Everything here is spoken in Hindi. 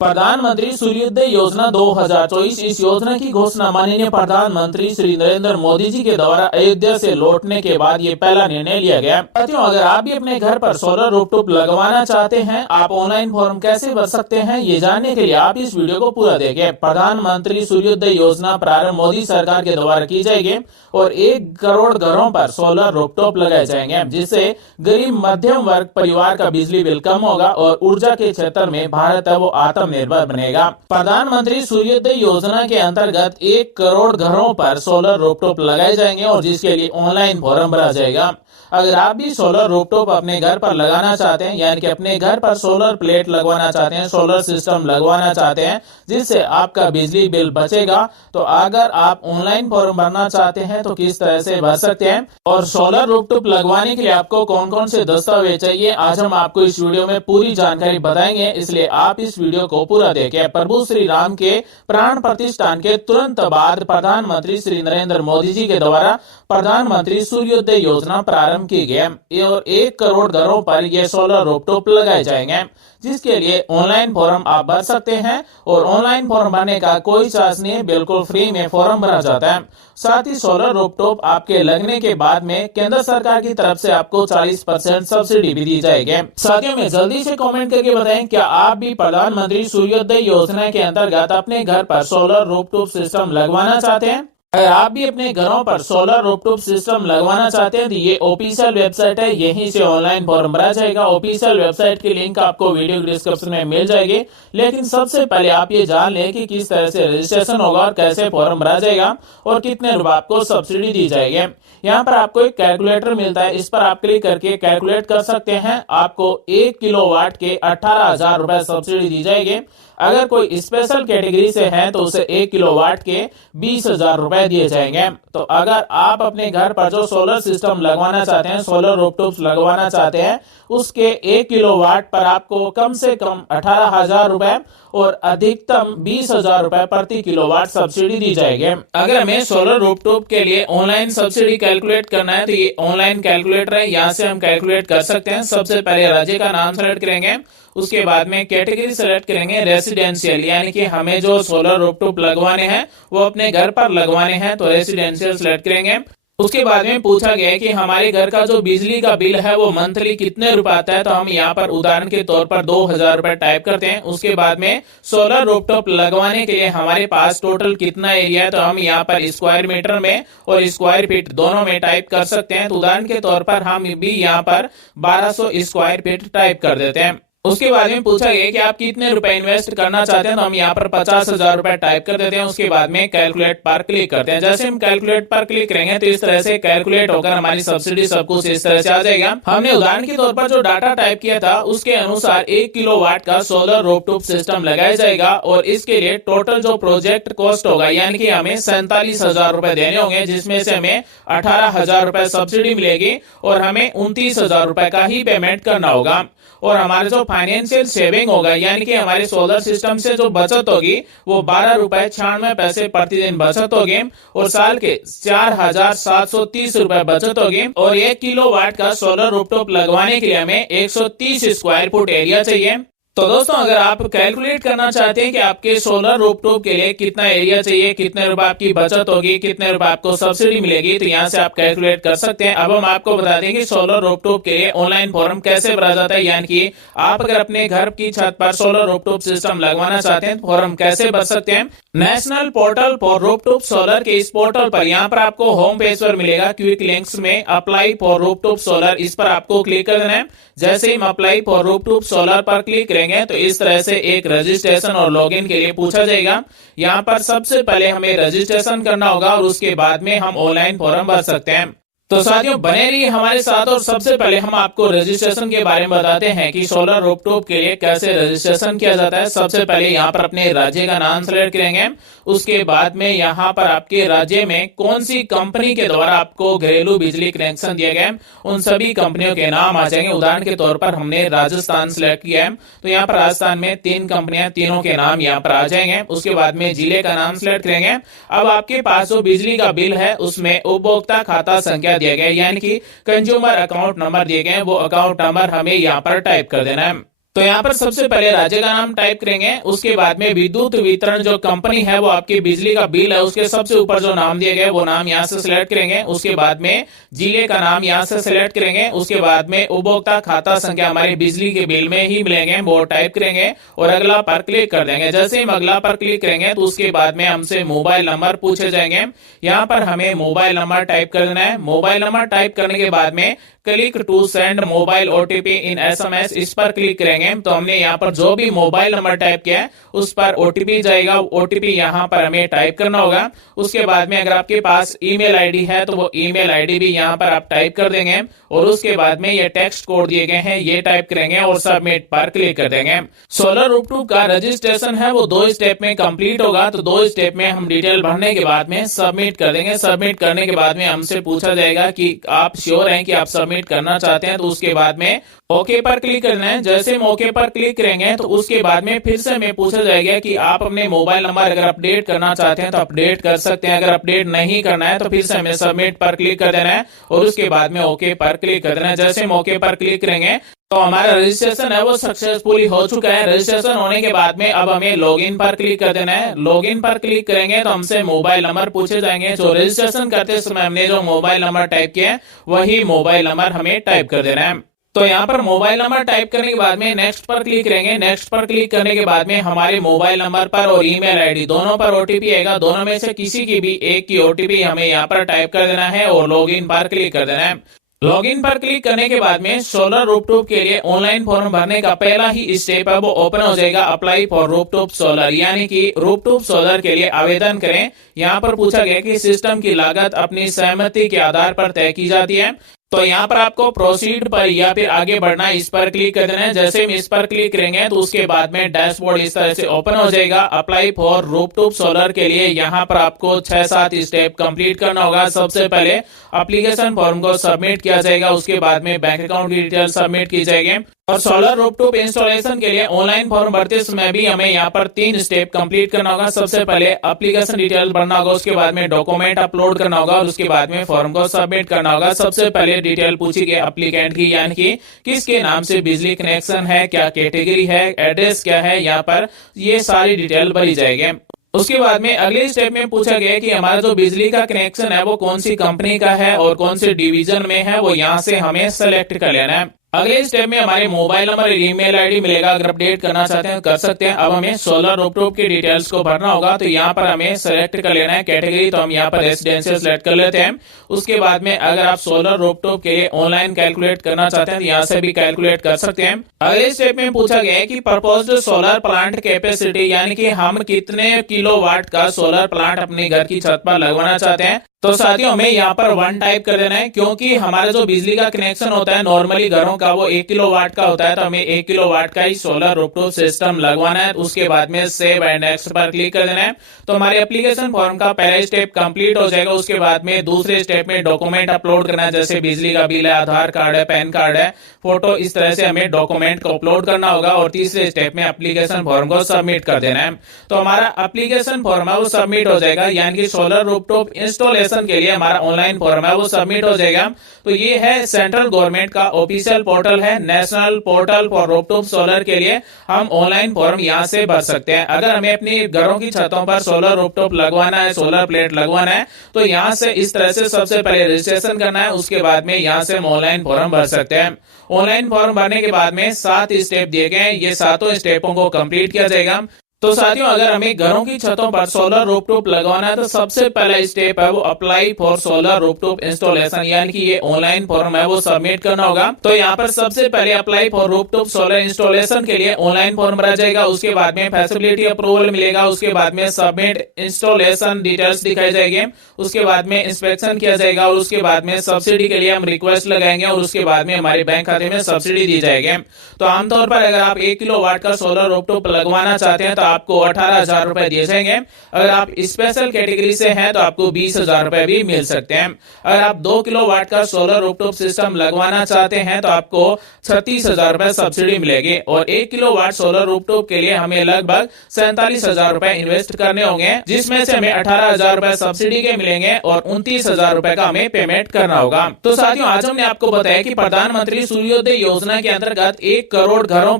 प्रधानमंत्री सूर्योदय योजना 2024 इस योजना की घोषणा माननीय प्रधानमंत्री श्री नरेंद्र मोदी जी के द्वारा अयोध्या से लौटने के बाद ये पहला निर्णय लिया गया। साथियों, अगर आप भी अपने घर पर सोलर रूफटॉप लगवाना चाहते हैं, आप ऑनलाइन फॉर्म कैसे भर सकते हैं, ये जानने के लिए आप इस वीडियो को पूरा देखें। प्रधानमंत्री सूर्योदय योजना प्रारंभ मोदी सरकार के द्वारा की जाएगी और 1 करोड़ घरों पर सोलर रूफटॉप लगाए जाएंगे, जिससे गरीब मध्यम वर्ग परिवार का बिजली बिल कम होगा और ऊर्जा के क्षेत्र में भारत है वो आत्मनिर्भर बनेगा। प्रधानमंत्री सूर्योदय योजना के अंतर्गत 1 करोड़ घरों पर सोलर रूफटॉप लगाए जाएंगे और जिसके लिए ऑनलाइन फॉर्म भरा जाएगा। अगर आप भी सोलर रूफटॉप अपने घर पर लगाना चाहते हैं, यानी कि अपने घर पर सोलर प्लेट लगवाना चाहते हैं, सोलर सिस्टम लगवाना चाहते हैं जिससे आपका बिजली बिल बचेगा, तो अगर आप ऑनलाइन फॉर्म भरना चाहते हैं तो किस तरह से भर सकते हैं और सोलर रूफटॉप लगवाने के लिए आपको कौन कौन से दस्तावेज चाहिए, आज हम आपको इस वीडियो में पूरी जानकारी बताएंगे, इसलिए आप इस वीडियो को पूरा देखें। प्रभु श्री राम के प्राण प्रतिष्ठान के तुरंत बाद प्रधानमंत्री श्री नरेंद्र मोदी जी के द्वारा प्रधानमंत्री सूर्योदय योजना प्रारंभ की गई और 1 करोड़ घरों पर ये सोलर रूफटॉप लगाए जाएंगे, जिसके लिए ऑनलाइन फॉर्म आप भर सकते हैं और ऑनलाइन फॉर्म भरने का कोई चार्ज नहीं है, बिल्कुल फ्री में फॉर्म भरा जाता है। साथ ही सोलर रूफटॉप आपके लगने के बाद में केंद्र सरकार की तरफ से आपको 40% सब्सिडी भी दी जाएगी। साथियों में जल्दी से कमेंट करके बताएं, क्या आप भी प्रधानमंत्री सूर्योदय योजना के अंतर्गत अपने घर पर सोलर रूफटॉप सिस्टम लगवाना चाहते हैं? अगर आप भी अपने घरों पर सोलर रूफटॉप सिस्टम लगवाना चाहते हैं तो ये ऑफिशियल वेबसाइट है, यहीं से ऑनलाइन फॉर्म भरा जाएगा। ऑफिशियल वेबसाइट की लिंक आपको वीडियो डिस्क्रिप्शन में मिल जाएगी, लेकिन सबसे पहले आप ये जान लें कि किस तरह से रजिस्ट्रेशन होगा और कैसे फॉर्म भरा जाएगा और कितने रुपए आपको सब्सिडी दी जाएगी। यहाँ पर आपको एक कैलकुलेटर मिलता है, इस पर आप क्लिक करके कैलकुलेट कर सकते हैं। आपको 1 किलोवाट के 18,000 रुपए सब्सिडी दी जाएगी। अगर कोई स्पेशल कैटेगरी से है तो उसे 1 किलोवाट के 20,000 रुपए दिए जाएंगे। तो अगर आप अपने घर पर जो सोलर सिस्टम लगवाना चाहते हैं, सोलर रूफटॉप लगवाना चाहते हैं, उसके 1 किलोवाट पर आपको कम से कम 18,000 रुपए और अधिकतम 20,000 रुपए प्रति किलोवाट सब्सिडी दी जाएगी। अगर हमें सोलर रूफटॉप के लिए ऑनलाइन सब्सिडी कैलकुलेट करना है तो ये ऑनलाइन कैलकुलेटर है, यहाँ से हम कैलकुलेट कर सकते हैं। सबसे पहले राज्य का नाम सेलेक्ट करेंगे, उसके बाद में कैटेगरी सेलेक्ट करेंगे रेसिडेंशियल, यानी कि हमें जो सोलर रूफटॉप लगवाने हैं वो अपने घर पर लगवाने हैं तो रेसिडेंशियल सेलेक्ट करेंगे। उसके बाद में पूछा गया है कि हमारे घर का जो बिजली का बिल है वो मंथली कितने रुपए आता है, तो हम यहाँ पर उदाहरण के तौर पर 2,000 रुपए टाइप करते हैं। उसके बाद में सोलर रूफटॉप लगवाने के लिए हमारे पास टोटल कितना एरिया है, तो हम यहाँ पर स्क्वायर मीटर में और स्क्वायर फीट दोनों में टाइप कर सकते हैं। तो उदाहरण के तौर पर हम भी यहाँ पर 1200 स्क्वायर फीट टाइप कर देते हैं। उसके बाद में पूछा गया कि आप कितने रुपए इन्वेस्ट करना चाहते हैं, तो हम यहाँ पर 50,000 रुपए टाइप कर देते हैं। उसके बाद में कैलकुलेट पर क्लिक करते हैं। जैसे हम कैलकुलेट पर क्लिक करेंगे तो इस तरह से कैलकुलेट होकर हमारी सब्सिडी सब कुछ इस तरह से आ जाएगा। हमने उदाहरण के तौर पर जो डाटा टाइप किया था उसके अनुसार 1 किलोवाट का सोलर रूफटॉप सिस्टम लगाया जाएगा और इसके लिए टोटल जो प्रोजेक्ट कॉस्ट होगा, यानी कि हमें 47,000 रुपए देने होंगे, जिसमें से हमें 18,000 रुपए सब्सिडी मिलेगी और हमें 29,000 रुपए का ही पेमेंट करना होगा। और हमारे जो फाइनेंशियल सेविंग होगा, यानी कि हमारे सोलर सिस्टम से जो बचत होगी वो 12 रुपए 96 पैसे प्रतिदिन बचत होगी और साल के 4,730 रुपए बचत होगी। और 1 किलोवाट का सोलर रूफटॉप लगवाने के लिए हमें 130 स्क्वायर फुट एरिया चाहिए। तो दोस्तों, अगर आप कैलकुलेट करना चाहते हैं कि आपके सोलर रूफटॉप के लिए कितना एरिया चाहिए, कितने रुपए आपकी बचत होगी, कितने रुपए आपको सब्सिडी मिलेगी, तो यहाँ से आप कैलकुलेट कर सकते हैं। अब हम आपको बता दें कि सोलर रूफटॉप के लिए ऑनलाइन फॉर्म कैसे भरा जाता है, यानी कि आप अगर अपने घर की छत पर सोलर रूफटॉप सिस्टम लगवाना चाहते हैं तो फॉर्म कैसे भर सकते हैं। National portal for rooftop solar के इस पोर्टल पर यहाँ पर आपको होम पेज पर मिलेगा क्विक लिंक्स में अप्लाई फॉर रूफटॉप सोलर, इस पर आपको क्लिक कर देना है। जैसे ही हम अप्लाई फॉर रूफटॉप सोलर पर क्लिक करेंगे तो इस तरह से एक रजिस्ट्रेशन और लॉगिन के लिए पूछा जाएगा। यहाँ पर सबसे पहले हमें रजिस्ट्रेशन करना होगा और उसके बाद में हम ऑनलाइन फॉर्म भर सकते हैं। तो साथियों, बने रहिए हमारे साथ और सबसे पहले हम आपको रजिस्ट्रेशन के बारे में बताते हैं कि सोलर रूफटॉप के लिए कैसे रजिस्ट्रेशन किया जाता है। सबसे पहले यहाँ पर अपने राज्य का नाम सेलेक्ट करेंगे, उसके बाद में यहाँ पर आपके राज्य में कौन सी कंपनी के द्वारा आपको घरेलू बिजली कनेक्शन दिया गया है उन सभी कंपनियों के नाम आ जाएंगे। उदाहरण के तौर पर हमने राजस्थान सिलेक्ट किया है, तो यहाँ पर राजस्थान में 3 कंपनियां, तीनों के नाम यहाँ पर आ जाएंगे। उसके बाद में जिले का नाम सिलेक्ट करेंगे। अब आपके पास जो बिजली का बिल है उसमें उपभोक्ता खाता संख्या दिया गया है, यानी कि कंज्यूमर अकाउंट नंबर दिए गए हैं, वो अकाउंट नंबर हमें यहाँ पर टाइप कर देना है। तो यहाँ पर सबसे पहले राज्य का नाम टाइप करेंगे, उसके बाद में विद्युत वितरण जो कंपनी है वो आपकी बिजली का बिल है उसके सबसे ऊपर जो नाम दिया गया है वो नाम यहाँ से सिलेक्ट करेंगे। उसके बाद में जिले का नाम यहाँ से सिलेक्ट करेंगे। उसके बाद में उपभोक्ता खाता संख्या हमारे बिजली के बिल में ही मिलेंगे वो टाइप करेंगे और अगला पर क्लिक कर देंगे। जैसे हम अगला पर क्लिक करेंगे तो उसके बाद में हमसे मोबाइल नंबर पूछे जाएंगे। यहाँ पर हमें मोबाइल नंबर टाइप कर देना है। मोबाइल नंबर टाइप करने के बाद में click to send mobile OTP in SMS, इस पर क्लिक करेंगे तो हमने यहाँ पर जो भी मोबाइल नंबर टाइप किया है उस पर ओटीपी जाएगा। ओटीपी यहाँ पर हमें टाइप करना होगा। उसके बाद में अगर आपके पास ईमेल आईडी है तो वो ईमेल आईडी भी यहाँ पर आप टाइप कर देंगे और उसके बाद में ये टेक्स्ट कोड दिए गए हैं ये टाइप करेंगे और सबमिट पर क्लिक कर देंगे। सोलर रूफटॉप का रजिस्ट्रेशन है वो 2 स्टेप में कंप्लीट होगा। तो 2 स्टेप में हम डिटेल भरने के बाद में सबमिट कर देंगे। सबमिट करने के बाद में हमसे पूछा जाएगा कि आप श्योर हैं कि आप सबमिट करना चाहते हैं, तो उसके बाद में ओके पर क्लिक करना है। जैसे हम ओके पर क्लिक करेंगे तो उसके बाद में फिर से हमें पूछा जाएगा कि आप अपने मोबाइल नंबर अगर अपडेट करना चाहते हैं तो अपडेट कर सकते हैं, अगर अपडेट नहीं करना है तो फिर से हमें सबमिट पर क्लिक कर देना है और उसके बाद में ओके पर क्लिक कर देना है। जैसे हम ओके पर क्लिक करेंगे तो हमारा रजिस्ट्रेशन है वो सक्सेसफुली हो चुका है। रजिस्ट्रेशन होने के बाद में अब हमें लॉगिन पर क्लिक कर देना है। लॉगिन पर क्लिक करेंगे तो हमसे मोबाइल नंबर पूछे जाएंगे। जो रजिस्ट्रेशन करते समय हमने जो मोबाइल नंबर टाइप किया है वही मोबाइल नंबर हमें टाइप कर देना है। तो यहाँ पर मोबाइल नंबर टाइप करने के बाद में नेक्स्ट पर क्लिक करेंगे। नेक्स्ट पर क्लिक करने के बाद में हमारे मोबाइल नंबर पर और ईमेल आईडी दोनों पर ओटीपी आएगा। दोनों में से किसी की भी एक की ओटीपी हमें यहाँ पर टाइप कर देना है और लॉगिन पर क्लिक कर देना है। लॉगिन पर क्लिक करने के बाद में सोलर रूफटॉप के लिए ऑनलाइन फॉर्म भरने का पहला ही स्टेप है वो ओपन हो जाएगा। अप्लाई फॉर रूफटॉप सोलर, यानी कि रूफटॉप सोलर के लिए आवेदन करें। यहाँ पर पूछा गया कि सिस्टम की लागत अपनी सहमति के आधार पर तय की जाती है। तो यहाँ पर आपको प्रोसीड पर या फिर आगे बढ़ना इस पर क्लिक कर देना है। जैसे हम इस पर क्लिक करेंगे तो उसके बाद में डैशबोर्ड इस तरह से ओपन हो जाएगा। अप्लाई फॉर रूफटॉप सोलर के लिए यहाँ पर आपको 6-7 स्टेप कंप्लीट करना होगा। सबसे पहले एप्लीकेशन फॉर्म को सबमिट किया जाएगा, उसके बाद में बैंक अकाउंट की डिटेल सबमिट की जाएगी और सोलर रूफटॉप इंस्टॉलेशन के लिए ऑनलाइन फॉर्म भरते समय भी हमें यहाँ पर 3 स्टेप कंप्लीट करना होगा। सबसे पहले एप्लीकेशन डिटेल भरना होगा, उसके बाद में डॉक्यूमेंट अपलोड करना होगा और उसके बाद में फॉर्म को सबमिट करना होगा। सबसे पहले डिटेल पूछी गई एप्लीकेंट की, यानी कि किसके नाम से बिजली कनेक्शन है, क्या कैटेगरी है, एड्रेस क्या है, यहाँ पर ये सारी डिटेल भरी जाएगी। उसके बाद में अगले स्टेप में पूछा गया कि हमारा जो बिजली का कनेक्शन है वो कौन सी कंपनी का है और कौन से डिवीजन में है, वो यहाँ से हमें सेलेक्ट कर लेना है। अगले स्टेप में हमारे मोबाइल नंबर और ईमेल आईडी मिलेगा। अगर अपडेट करना चाहते हैं कर सकते हैं। अब हमें सोलर रूफटॉप की डिटेल्स को भरना होगा। तो यहाँ पर हमें सेलेक्ट कर लेना है कैटेगरी, तो हम यहाँ पर रेसिडेंशियल सेलेक्ट कर लेते हैं। उसके बाद में अगर आप सोलर रूफटॉप के लिए ऑनलाइन कैलकुलेट करना चाहते हैं तो यहाँ से भी कैलकुलेट कर सकते हैं। अगले स्टेप में पूछा गया है कि प्रपोज्ड सोलर प्लांट कैपेसिटी, यानी कि हम कितने किलोवाट का सोलर प्लांट अपने घर की छत पर लगवाना चाहते हैं। तो साथियों हमें यहाँ पर 1 टाइप कर देना है, क्योंकि हमारा जो बिजली का कनेक्शन होता है नॉर्मली घरों का वो 1 किलोवाट का होता है। तो हमें 1 किलोवाट का ही सोलर रूफटॉप सिस्टम लगवाना है। उसके बाद में सेव एंड नेक्स्ट पर क्लिक कर देना है। तो हमारे एप्लीकेशन फॉर्म का पहला स्टेप कंप्लीट हो जाएगा। उसके बाद में दूसरे स्टेप में डॉक्यूमेंट अपलोड करना है, जैसे बिजली का बिल है, आधार कार्ड है, पैन कार्ड है, फोटो, इस तरह से हमें डॉक्यूमेंट को अपलोड करना होगा और तीसरे स्टेप में एप्लीकेशन फॉर्म को सबमिट कर देना है। तो हमारा एप्लीकेशन फॉर्म है वो सबमिट हो जाएगा, यानी कि सोलर रूफटॉप इंस्टॉलेशन के लिए हमारा ऑनलाइन फॉर्म है वो सबमिट हो जाएगा। तो ये है सेंट्रल गवर्नमेंट का ऑफिशियल पोर्टल है, national portal for rooftop solar के लिए हम ऑनलाइन फॉर्म यहाँ से भर सकते हैं। अगर हमें अपनी घरों की छतों पर सोलर रूफटॉप लगवाना है, सोलर प्लेट लगवाना है, तो यहाँ से इस तरह से सबसे पहले रजिस्ट्रेशन करना है। उसके बाद में यहाँ से हम ऑनलाइन फॉर्म भर सकते हैं। ऑनलाइन फॉर्म भरने के बाद में 7 स्टेप दिए गए हैं, ये 7 स्टेपों को कंप्लीट किया जाएगा। तो साथियों अगर हमें घरों की छतों पर सोलर रूफटॉप लगवाना है तो सबसे पहला स्टेप है वो apply for solar rooftop installation, यानी कि ये ऑनलाइन फॉर्म है वो सबमिट करना होगा। तो यहाँ पर सबसे पहले apply for rooftop solar installation के लिए ऑनलाइन फॉर्म भरा जाएगा। उसके बाद में फैसिलिटी अप्रूवल मिलेगा। उसके बाद में सबमिट इंस्टॉलेशन डिटेल्स दिखाई जाएगी। उसके बाद में इंस्पेक्शन किया जाएगा और उसके बाद में सब्सिडी के लिए हम रिक्वेस्ट लगाएंगे और उसके बाद में हमारे बैंक खाते में सब्सिडी दी जाएगी। तो आमतौर पर अगर आप 1 किलोवाट का सोलर रूफटॉप लगवाना चाहते हैं तो आपको 18,000 रुपए दिए जाएंगे। अगर आप स्पेशल कैटेगरी से हैं तो आपको 20,000 रुपए भी मिल सकते हैं। अगर आप 2 किलोवाट का सोलर रूफटॉप सिस्टम लगवाना चाहते हैं तो आपको 36,000 रुपए सब्सिडी मिलेगी और 1 किलोवाट सोलर रूफटॉप के लिए हमें लगभग 47,000 रुपए इन्वेस्ट करने होंगे, जिसमें से हमें 18,000 रुपए सब्सिडी के मिलेंगे और 29,000 रुपए का हमें पेमेंट करना होगा। तो साथियों आज हमने आपको बताया कि प्रधानमंत्री सूर्योदय योजना के अंतर्गत 1 करोड़ घरों